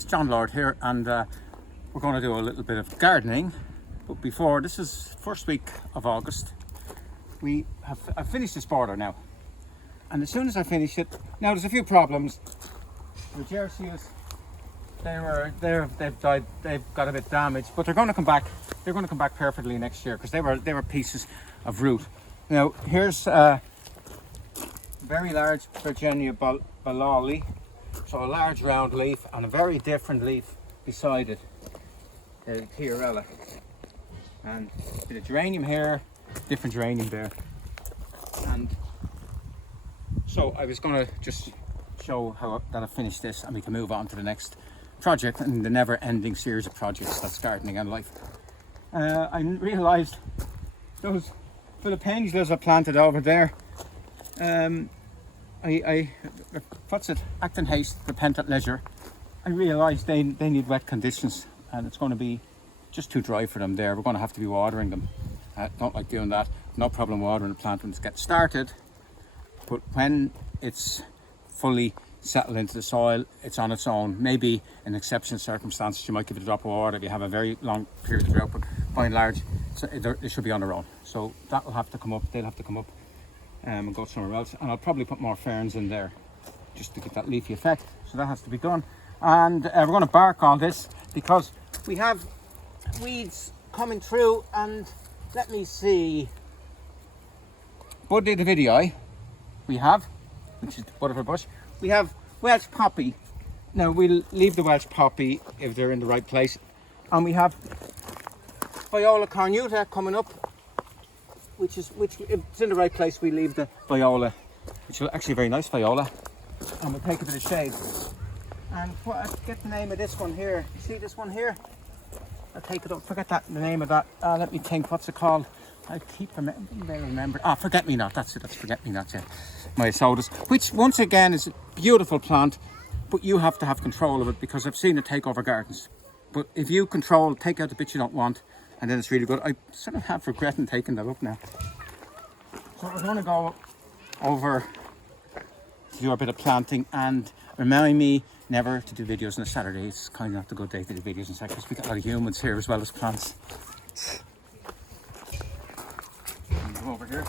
it's John Lord here, and we're going to do a little bit of gardening. But before, this is first week of August. I've finished this border now, and as soon as I finish it, now there's a few problems. Rodgersias, they've died, they've got a bit damaged, but they're going to come back. They're going to come back perfectly next year because they were pieces of root. Now here's very large Bergenia Ballawley, so a large round leaf and a very different leaf beside it, the Tiarella, and a bit of geranium here, different geranium there. And so I was going to just show how that I finished this, and we can move on to the next project in the never-ending series of projects that's gardening and life. I realised those Filipendula I planted over there, what's it, act in haste, repent at leisure. I realised they need wet conditions, and it's going to be just too dry for them there. We're going to have to be watering them. Don't like doing that. No problem watering the plant when it gets started, but when it's fully settled into the soil, it's on its own. Maybe in exceptional circumstances you might give it a drop of water if you have a very long period of drought, but by and large they should be on their own. So that will have to come up, they'll have to come up and go somewhere else, and I'll probably put more ferns in there just to get that leafy effect. So that has to be done, and we're going to bark all this because we have weeds coming through. And let me see, Buddleja davidii we have, which is the Papaver bush. We have Welsh poppy. Now we'll leave the Welsh poppy if they're in the right place, and we have Viola cornuta coming up, which if it's in the right place, we leave the Viola, which is actually a very nice Viola, and we'll take a bit of shade. And I forget the name of this one here. You see this one here? I'll take it up. Forget the name of that. Let me think. What's it called? I keep remember. Forget me not. That's it. That's forget me not. Yeah, Myosotis, which once again is a beautiful plant, but you have to have control of it because I've seen it take over gardens. But if you take out the bits you don't want, and then it's really good. I sort of have regretting taking that up now. So we're going to go over to do a bit of planting, and remind me never to do videos on a Saturday. It's kind of not a good day to do videos on Saturday because we got a lot of humans here as well as plants. Go over here.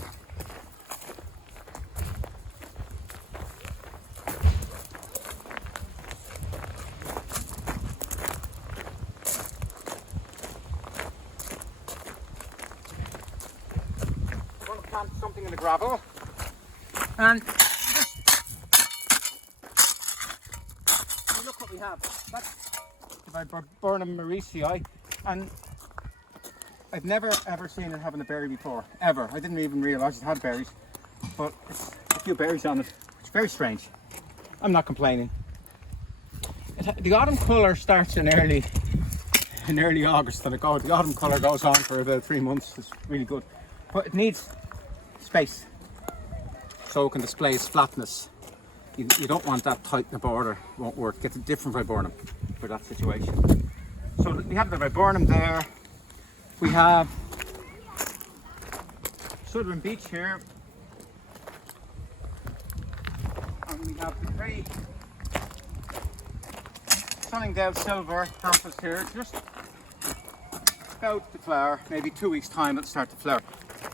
I'm going to plant something in the gravel, and look what we have. That's the Viburnum Mariesii, and I've never ever seen it having a berry before, ever. I didn't even realise it had berries, but it's a few berries on it. It's very strange. I'm not complaining. The autumn colour starts in early August, and the autumn colour goes on for about 3 months. It's really good, but it needs space so it can display its flatness. You don't want that tight in the border, won't work. Get a different Viburnum for that situation. So we have the Viburnum there. We have Southern Beech here, and we have the 3 Sunningdale Silver pamphlets here, just about to flower. Maybe 2 weeks time it'll start to flower.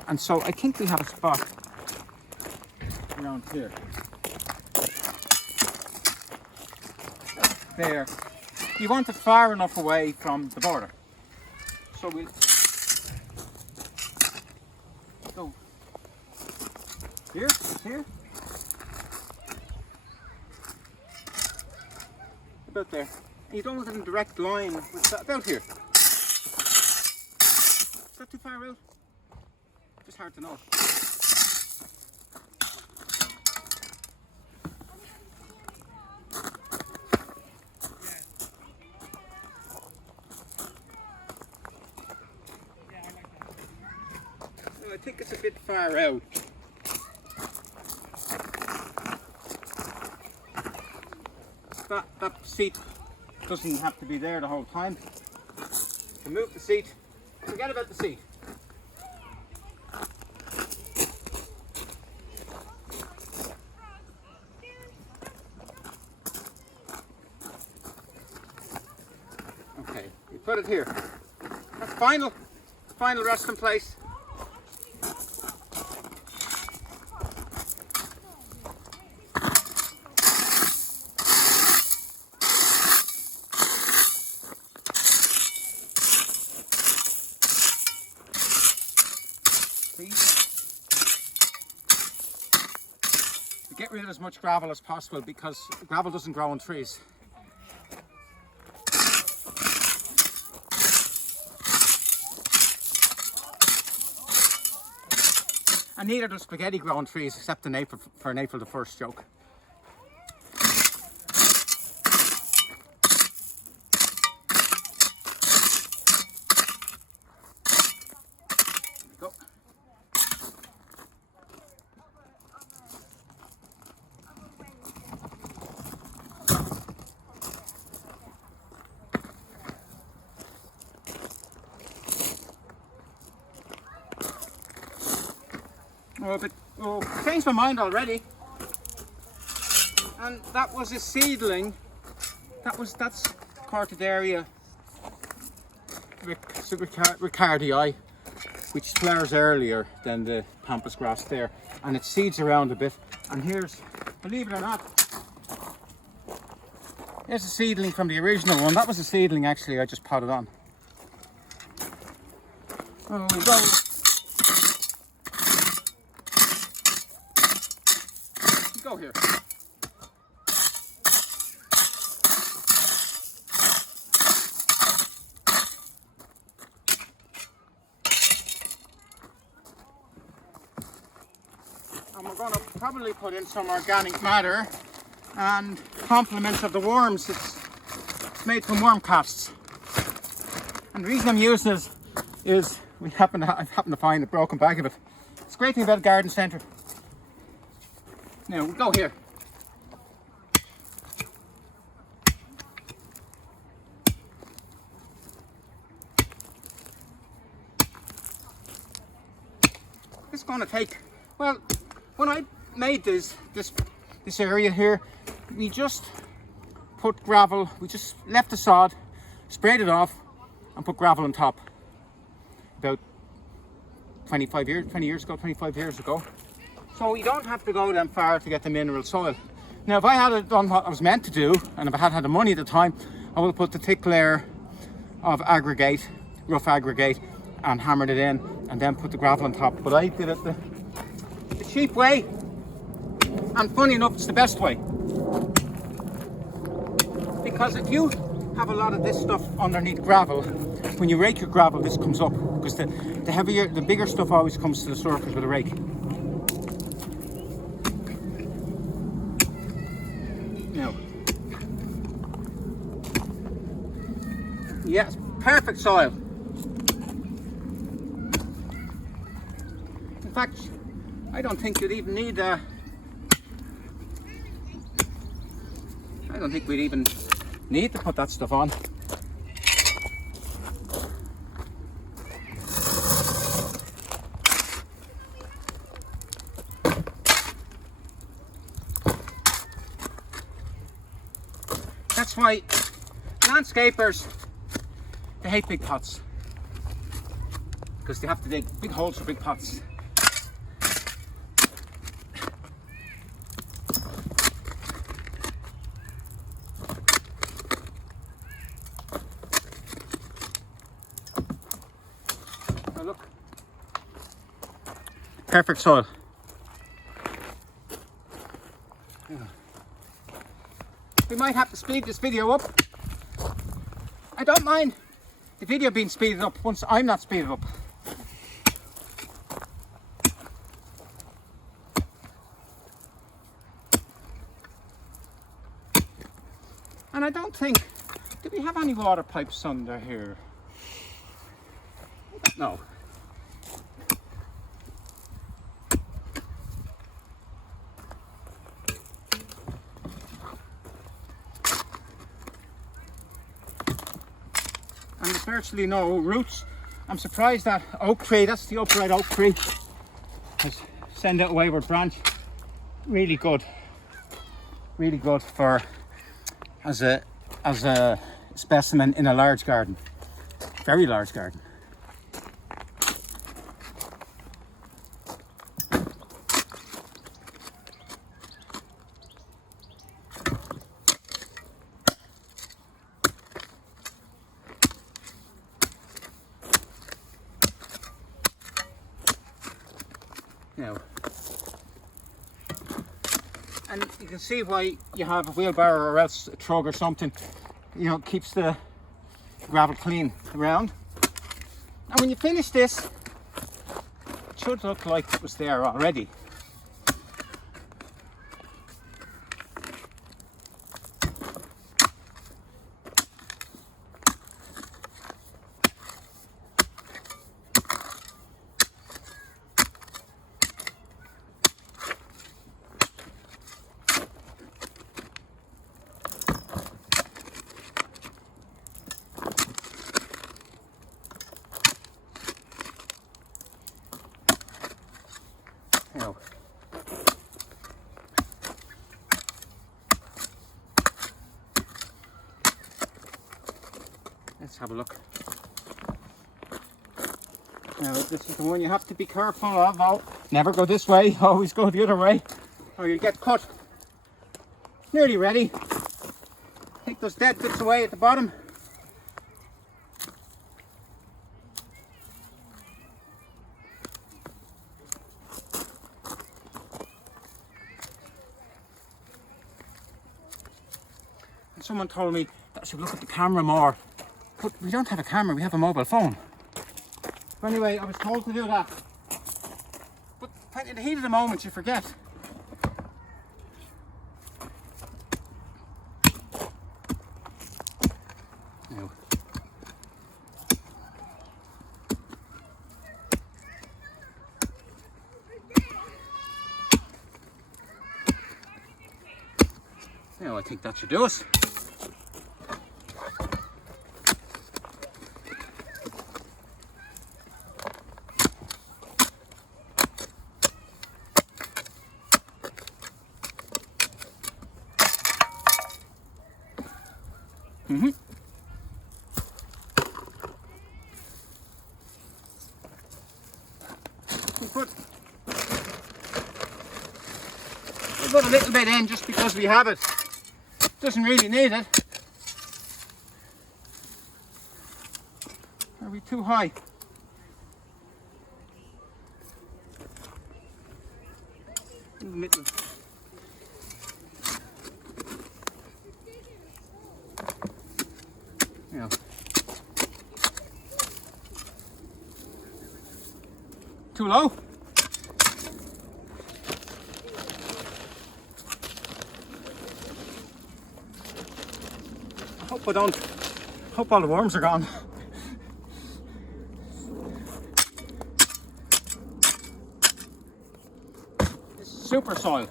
And so I think we have a spot around here. There. You want it far enough away from the border. So we'll go here, about there. And you don't want it in direct line with that, about here. Is that too far out? Just hard to know. I think it's a bit far out. That seat doesn't have to be there the whole time. To move the seat, forget about the seat. put it here. That's final resting place. Get rid of as much gravel as possible because gravel doesn't grow on trees. And neither does spaghetti grow on trees except in April, for an April the 1st joke. Go. Changed my mind already, and that was a seedling. That's Cortaderia richardii, which flowers earlier than the pampas grass there, and it seeds around a bit. And here's, believe it or not, here's a seedling from the original one. That was a seedling actually I just potted on. Oh, we go. Go here. And we're going to probably put in some organic matter and complements of the worms. It's made from worm casts. And the reason I'm using it is I happen to find a broken bag of it. It's a great thing about a garden centre. Now we go here. It's going to take, well, when I made this area here, we just put gravel, we just left the sod, sprayed it off and put gravel on top about 25 years ago. So you don't have to go that far to get the mineral soil. Now if I had done what I was meant to do, and if I had the money at the time, I would have put the thick layer of aggregate, rough aggregate, and hammered it in, and then put the gravel on top. But I did it the cheap way, and funny enough, it's the best way. Because if you have a lot of this stuff underneath gravel, when you rake your gravel, this comes up, because the bigger stuff always comes to the surface with a rake. Now, yes, perfect soil. In fact, I don't think you'd even need I don't think we'd even need to put that stuff on. That's why landscapers, they hate big pots, because they have to dig big holes for big pots. Now look, perfect soil. We might have to speed this video up. I don't mind the video being speeded up once I'm not speeded up. And I don't think, do we have any water pipes under here? No. And there's virtually no roots. I'm surprised that oak tree, that's the upright oak tree, has sent out a wayward branch. Really good for as a specimen in a large garden. very large garden. Now, and you can see why you have a wheelbarrow or else a trug or something, you know, keeps the gravel clean around. And when you finish this, it should look like it was there already. Now, let's have a look. Now, this is the one you have to be careful of. Oh, never go this way, always go the other way, or you'll get cut. Nearly ready. Take those dead bits away at the bottom. Someone told me that I should look at the camera more, but we don't have a camera, we have a mobile phone. But anyway, I was told to do that. But in the heat of the moment, you forget. Now. Now I think that should do us. We put a little bit in just because we have it. Doesn't really need it. Are we too high? In the middle. Yeah. Too low? Hope all the worms are gone. This is super soil.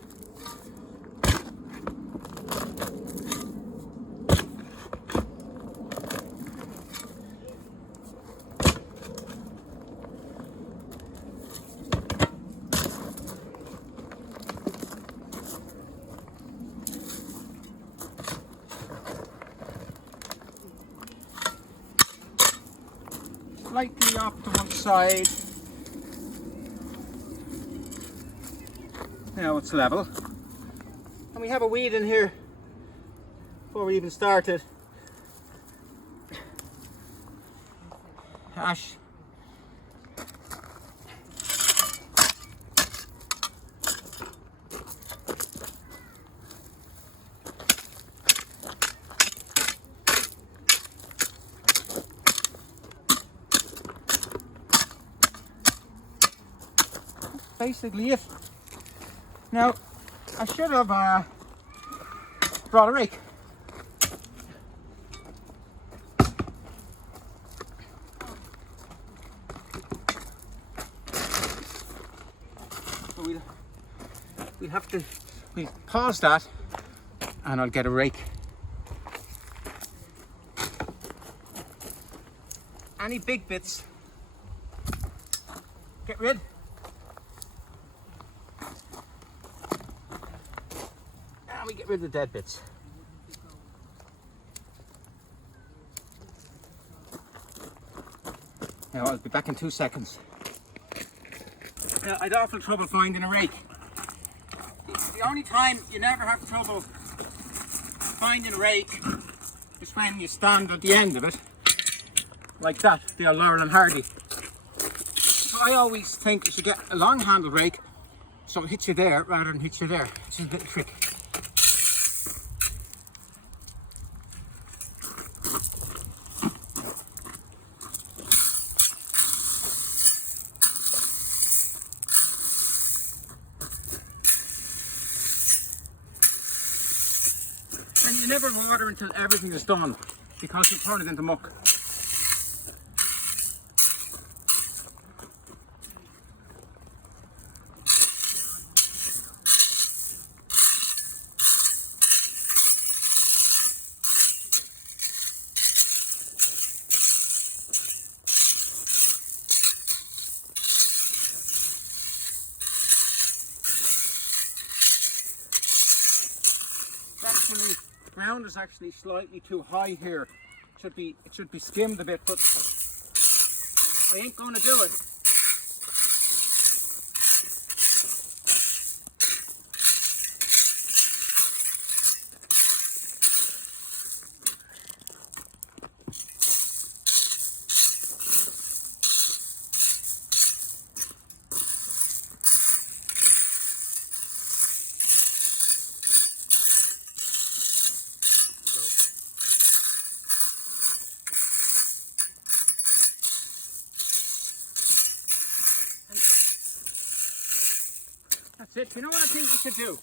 Slightly off to one side. Now it's level. And we have a weed in here before we even started. Ash. Basically it. Now, I should have brought a rake. So we'll pause that and I'll get a rake. Any big bits, get rid. We get rid of the dead bits. Now I'll be back in 2 seconds. Now, I'd awful trouble finding a rake. The only time you never have trouble finding a rake is when you stand at the end of it, like that, the old Laurel and Hardy. So I always think you should get a long handled rake so it hits you there rather than hits you there. It's a little trick. And you never water until everything is done, because you turn it into muck. Actually, ground is actually slightly too high here. It should be skimmed a bit, but I ain't going to do it. That's it. You know what I think we should do?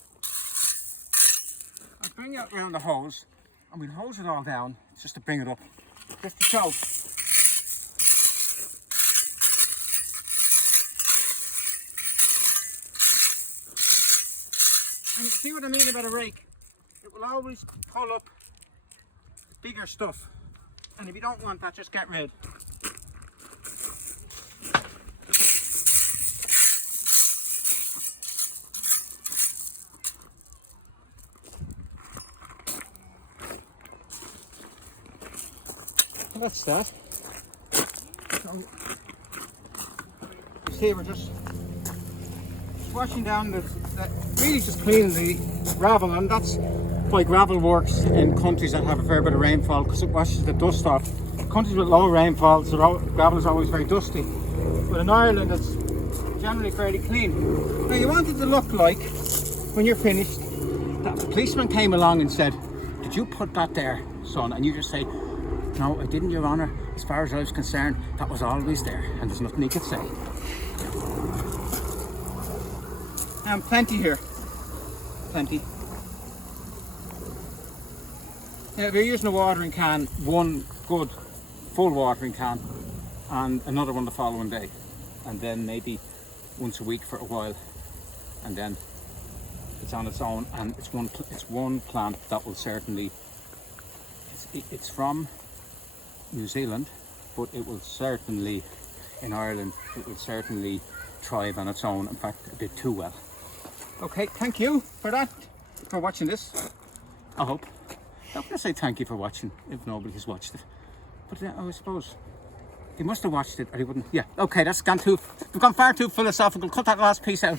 I'll bring it around the hose and we'll hose it all down just to bring it up. Just to show. And you see what I mean about a rake? It will always pull up bigger stuff. And if you don't want that, just get rid. That's that. So, see, we're just washing down really just cleaning the gravel, and that's why gravel works in countries that have a fair bit of rainfall, because it washes the dust off. Countries with low rainfall, so gravel is always very dusty. But in Ireland, it's generally fairly clean. Now, you want it to look like, when you're finished, that the policeman came along and said, "Did you put that there, son?" And you just say, "No, I didn't, Your Honour. As far as I was concerned, that was always there, and there's nothing he could say." Plenty here. Plenty. Now, if you're using a watering can, one good full watering can, and another one the following day, and then maybe once a week for a while, and then it's on its own, and it's one plant that will certainly. It's from New Zealand, but it will certainly, in Ireland, it will certainly thrive on its own, in fact a bit too well. Okay, thank you for that, for watching this, I hope. I'm going to say thank you for watching, if nobody has watched it. But I suppose, he must have watched it, or he wouldn't, yeah. Okay, we've gone far too philosophical, cut that last piece out.